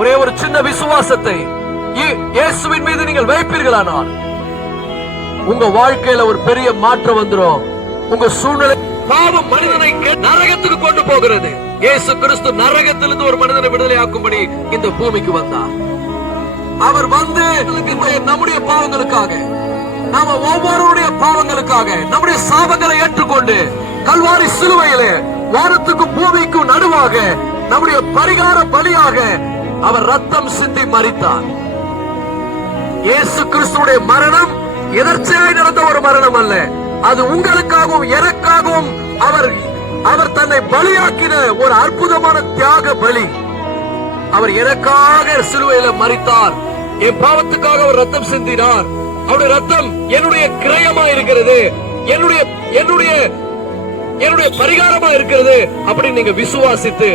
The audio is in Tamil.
ஒரே ஒரு சின்ன விசுவாசத்தை இயேசுவின் மீது நீங்கள் வைப்பீர்களானால் உங்க வாழ்க்கையில ஒரு பெரிய மாற்றம் வந்துரும். உங்க சூழ்நிலை பாவம் மனிதனை நரகத்துக்கு கொண்டு போகிறது. இயேசு கிறிஸ்து நரகத்திலிருந்து ஒரு மனிதனை விடுதலை ஆக்கும்படி இந்த பூமிக்கு வந்தார். அவர் வந்து நம்முடைய பாவங்களுக்காக, நாம ஒவ்வொருடைய பாவங்களுக்காக நம்முடைய சாபங்களை ஏற்றுக்கொண்டு கல்வாரி சிலுவையிலே வானத்துக்கும் பூமிக்கும் நடுவாக நம்முடைய பரிகார பலியாக அவர் ரத்தம் சிந்தி மரித்தார். இயேசு கிறிஸ்துடைய மரணம் எதர்ச்சியாய் நடந்த ஒரு மரணம் அல்ல. அது உங்களுக்காகவும் எனக்காகவும் அவர் தன்னை பலியாக்கின ஒரு அற்புதமான தியாக பலி. அவர் எனக்காக சிலுவையில மரித்தார். என் பாவத்துக்காக அவர் ரத்தம் சிந்தினார். அவருடைய ரத்தம் என்னுடைய கிரயமா இருக்கிறது, என்னுடைய பரிகாரமா இருக்கிறது அப்படின்னு நீங்க விசுவாசித்து